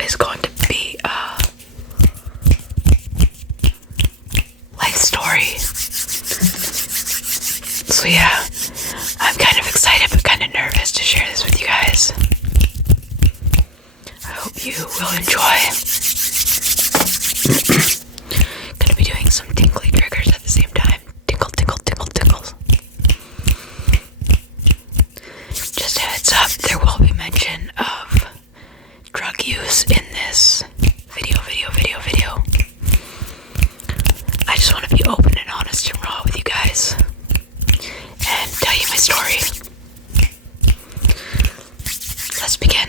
is going to be a life story. So yeah, I'm kind of excited but kind of nervous to share this with you guys. I hope you will enjoy. Gonna be doing some tingly triggers at the same time. Tinkle, tinkle, tinkle, tinkles. Just a heads up, there will be mention of drug use in this video. I just want to be open and honest and raw with you guys and tell you my story. Let's begin.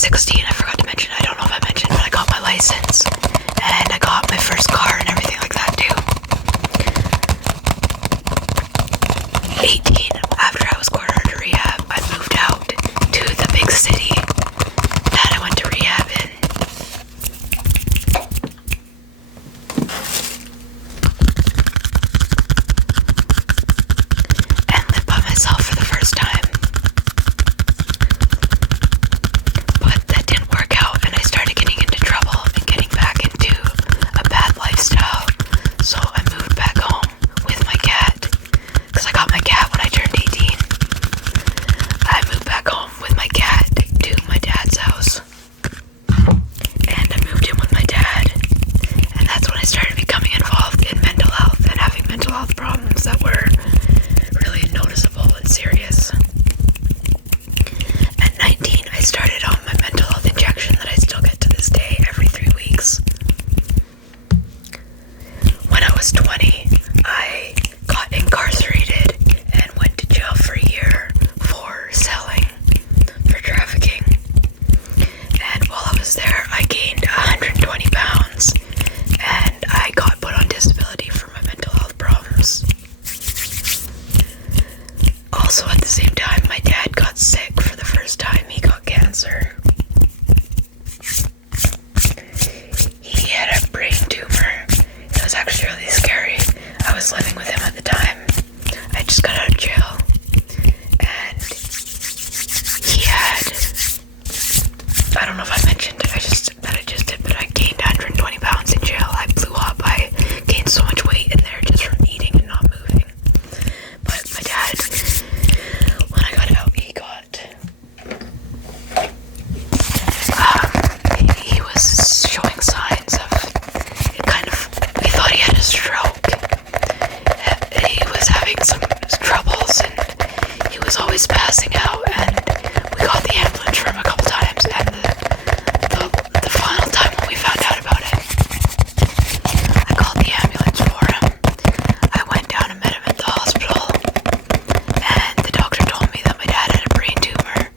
16, I forgot to mention, I don't know if I mentioned, but I got my license. And I got my first car and everything like that too. 18, after I was quartered to rehab, I moved out to the big city that I went to rehab in. And lived by myself for the first time. But that didn't work out, and I started getting into trouble and getting back into a bad lifestyle. So I moved back home with my cat, because I got my cat when I turned 18. I moved back home with my cat to my dad's house. And I moved in with my dad. And that's when I started becoming involved in mental health and having mental health problems that were really noticeable and serious. At 19, I started on my mental health injection that I still get to this day every 3 weeks. When I was 20, I got incarcerated and went to jail for a year for selling, for trafficking. And while I was there, I gained 120 pounds and I got put on disability for my mental health problems. Also, at the same time, my dad got sick for the first time. He got cancer. He had a brain tumor. It was actually really scary. I was living with him at the time. I just got out of jail. And he had, I don't know if I mentioned it, I just did, but I gained 120 pounds in jail. I blew up. I gained so much weight in there just from eating and not moving. But my dad, when I got out, he was showing signs of, we thought he had a stroke. He was having some troubles and he was always passing out, and we got the ambulance for him a couple times, and the final time when we found out about it, I called the ambulance for him. I went down and met him at the hospital, and the doctor told me that my dad had a brain tumor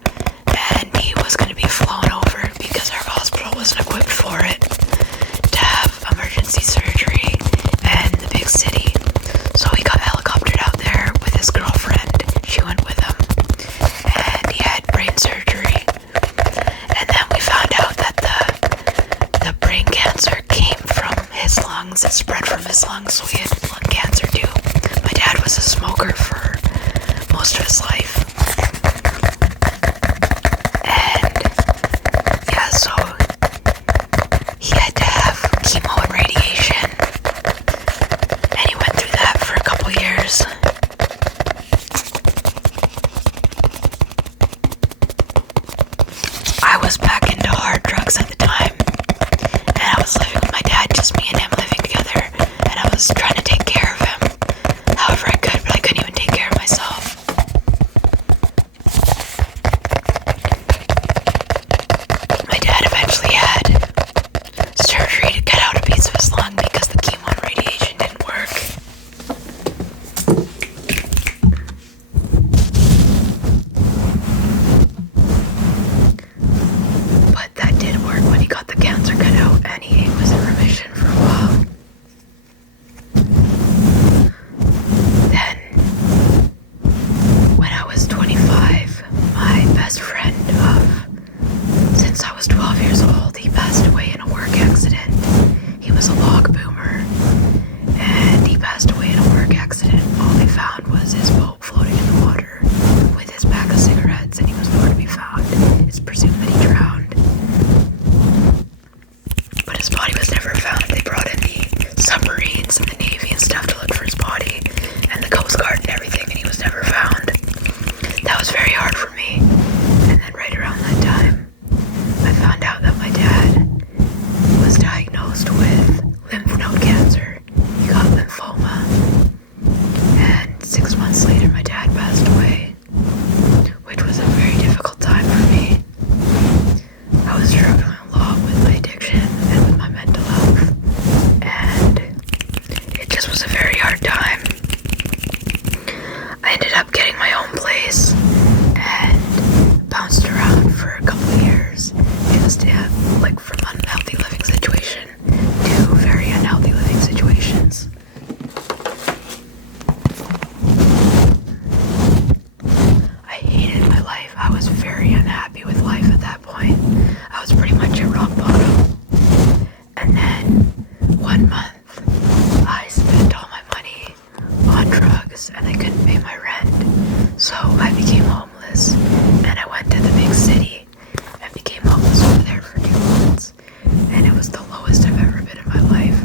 and he was going to be flown over because our hospital wasn't equipped for it to have emergency surgery in the big city. So he got helicoptered out there with his girlfriend. She went with him and he had brain surgery. And then we found out that the brain cancer came from his lungs. It spread from his lungs, so he had lung cancer too. My dad was a smoker for most of his life. And yeah, so he had to have chemo and radiation. And he went through that for a couple years. I was back into hard drugs at the time, and I was living with my dad, just me and him living together, and I was trying to take care of him however I could, but I couldn't even take care of myself. My dad eventually had surgery to cut out a piece of his lung because the chemo and radiation didn't work. But that did work when he got the cancer cut out, and he was in remission for a while. Then, when I was 25, my best friend since I was 12 years old, he passed away in a work accident. He was a log boomer, and he passed away in a work accident. All they found was his boat floating in the water with his pack of cigarettes, and he was nowhere to be found. It's presumed that he drowned. But his body was never found. They brought in the submarines and the Navy and stuff to look for his body, and the Coast Guard and everything, and he was never found. That was very hard for me. And then right around that time, I found out that my dad was diagnosed with lymph node cancer. He got lymphoma. And 6 months later, my dad passed away, which was a very difficult time for me. I was struggling a lot with my addiction and with my mental health, and it just was a very hard time. I ended up getting my own place, and passed like from unhealthy living situation to very unhealthy living situations. I hated my life. I was very unhappy with life at that point. I was pretty much at rock bottom. And then 1 month I spent all my money on drugs and I couldn't pay my rent. So I became homeless and I went to the big city and became homeless over there for 2 months. And it was the lowest I've ever been in my life.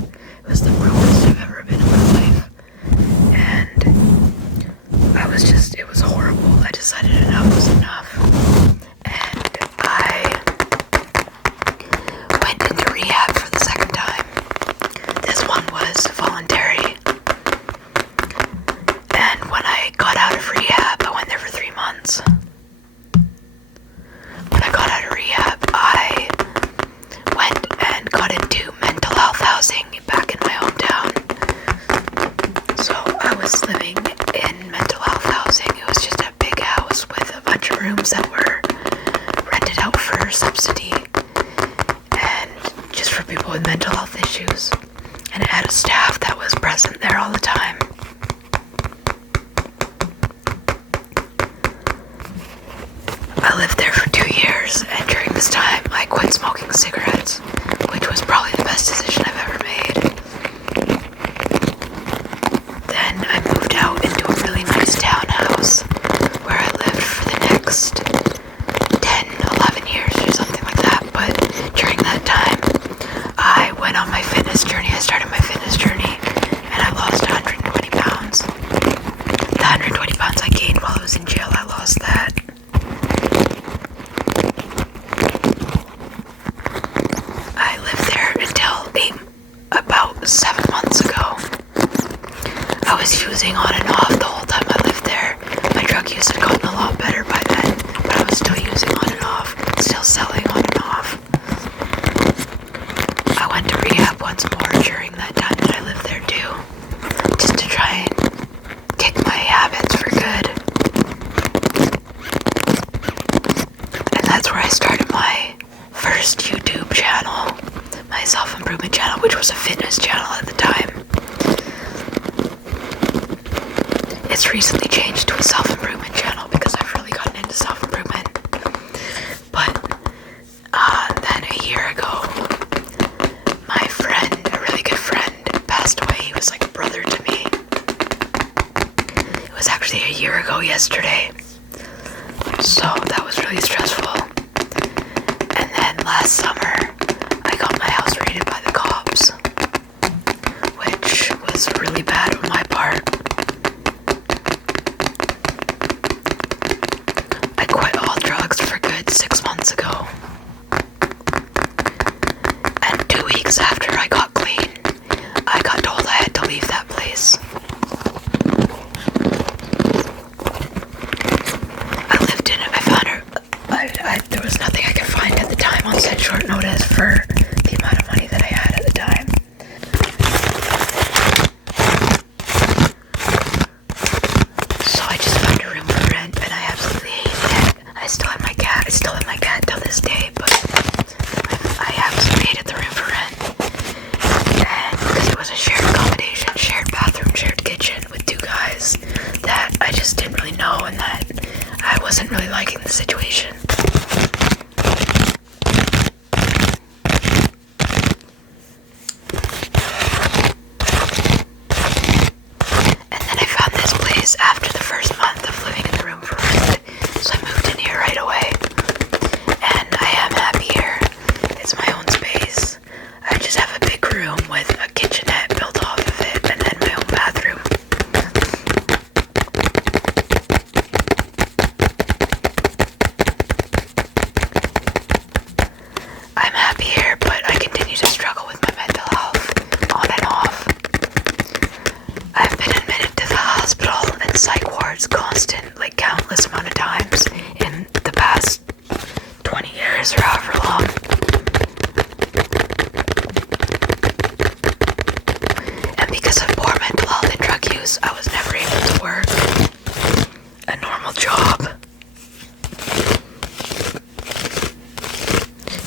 It was the lowest I've ever been in my life. And it was horrible. I decided enough was enough. And I went into rehab for the second time. This one was voluntary. And when I got out of rehab, I went there for 3 months. When I got out of rehab, I went and got into mental health housing back in my hometown. So I was living in mental health housing. It was just a big house with a bunch of rooms that were rented out for subsidy and just for people with mental health issues. And it had a staff that was present there all the time. I lived there for 2 years, and during this time I quit smoking cigarettes, which was probably the best decision I've ever made. Then I moved out into a really nice townhouse where I lived for the next 10, 11 years or something like that. But during that time, I went on my fitness journey. I started my fitness journey and I lost 120 pounds. The 120 pounds I gained while I was in jail, I lost that. I lived there until about 7 months ago. I was using on and off the whole time I lived there. My drug use had gotten a lot better by then, but I was still using on and off, still selling on and off. I went to rehab once more during that time that I lived there too, just to try and kick my habits for good. And that's where I started my first YouTube channel, my self-improvement channel, which was a fitness channel at the time. It's recently changed to a self-improvement channel because I've really gotten into self-improvement. But then a year ago, my friend, a really good friend, passed away. He was like a brother to me. It was actually a year ago yesterday. So that was really stressful. And then last summer, I got my house raided by the cops, which was really bad on my part. I quit all drugs for good 6 months ago. And 2 weeks after I got clean, I got told I had to leave that place. I lived in it. I found her. There was nothing I could find at the time on such short notice for the amount of money that I had at the time. So I just found a room for rent and I absolutely hated it. I still have my cat. I still have my cat till this day, but I absolutely hated the room for rent. And because it was a shared accommodation, shared bathroom, shared kitchen with 2 guys that I just didn't really know and that I wasn't really liking the situation. And then I found this place after the first month of living in the room for rent, so I moved in here right away. And I am happy here. It's my own space. I just have a big room with a kitchenette built off of it and then my own bathroom. I'm happy here, but I continue to struggle with my mental health on and off. I've been admitted to the hospital and psych wards countless amount of times in the past 20 years or however long. And because of poor mental health and drug use, I was never able to work a normal job.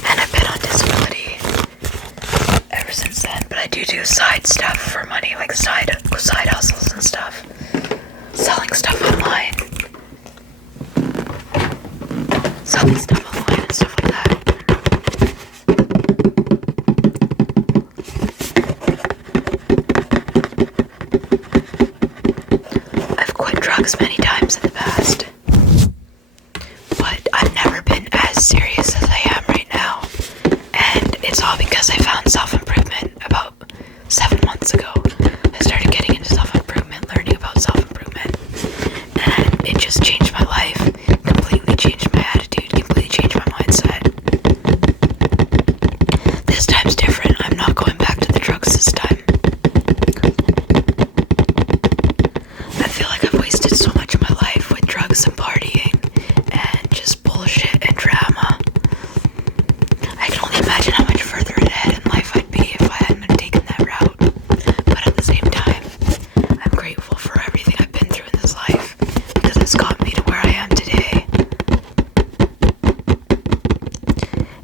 And I've been do side stuff for money, like side hustles and stuff. Selling stuff online. Selling stuff online and stuff like that. I've quit drugs many times in the past, but I've never been as serious as I am right now, and it's all because I found self-improvement about 7 months ago. I started getting into self-improvement, learning about self-improvement, and it just changed my life, completely changed my attitude, completely changed my mindset. This time's different. I'm not going back to the drugs this time. I feel like I've wasted so much of my life with drugs and partying and just bullshit and drama. I can only imagine how much further ahead in life I'd be if I hadn't taken that route. But at the same time, I'm grateful for everything I've been through in this life because it's got me to where I am today.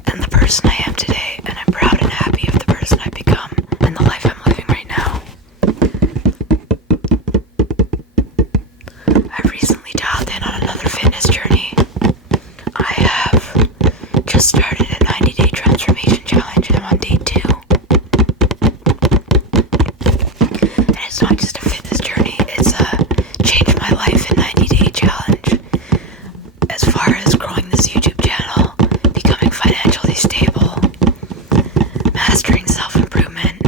And the person I am today, and I'm proud and happy of the person I've become and the life I'm living right now. I've recently dialed in on another fitness journey. I have just started a 90-day transformation challenge and I'm on day 2. And it's not just a fitness journey, it's a change my life in 90-day challenge. As far as growing this YouTube channel, becoming financially stable, mastering self-improvement,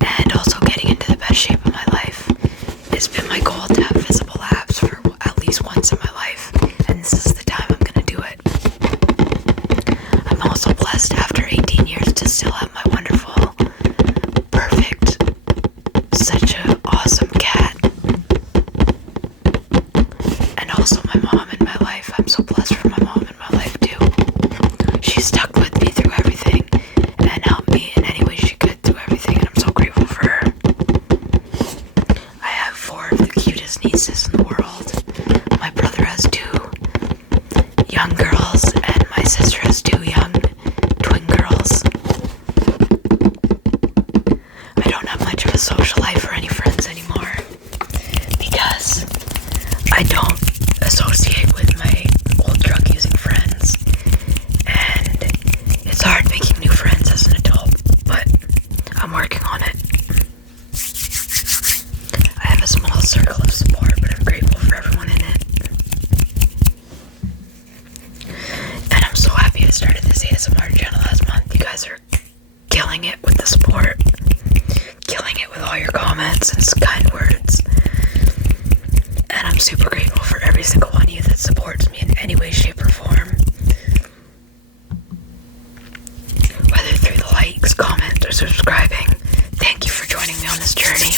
and also getting into the best shape of my life. It's been my goal to have visible abs for at least once in my life, and this is the time I'm gonna do it. I'm also blessed after 18 years to still have my wonderful, perfect, such an awesome cat, and also my mom in my life. I'm so blessed for my mom in my life too. She stuck with me through everything and helped me in any way she could through everything, and I'm so grateful for her. I have 4 of the cutest nieces in the world. My brother has 2 young girls, and my sister has 2 young twin girls. I don't have much of a social life or any friends anymore because I don't associate with my old drug-using friends, and it's hard making new friends as an adult, but I'm working on it. I have a small circle of support, but I'm grateful for everyone in it. And I'm so happy I started this ASMR channel last month. You guys are killing it with the support, killing it with all your comments and kind words. And I'm super grateful for every single one of you that supports me in any way, shape, or form. Whether through the likes, comments, or subscribing, thank you for joining me on this journey.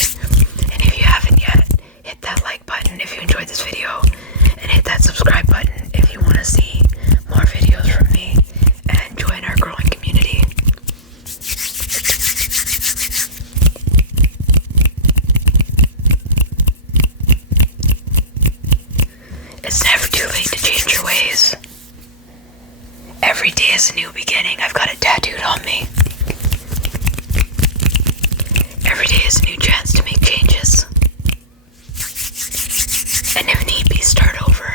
And if you haven't yet, hit that like button if you enjoyed this video, and hit that subscribe button if you want to see more videos from me and join our growing community. It's never too late to change your ways. Every day is a new beginning. I've got it tattooed on me. Every day is a new chance to make changes. And if need be, start over.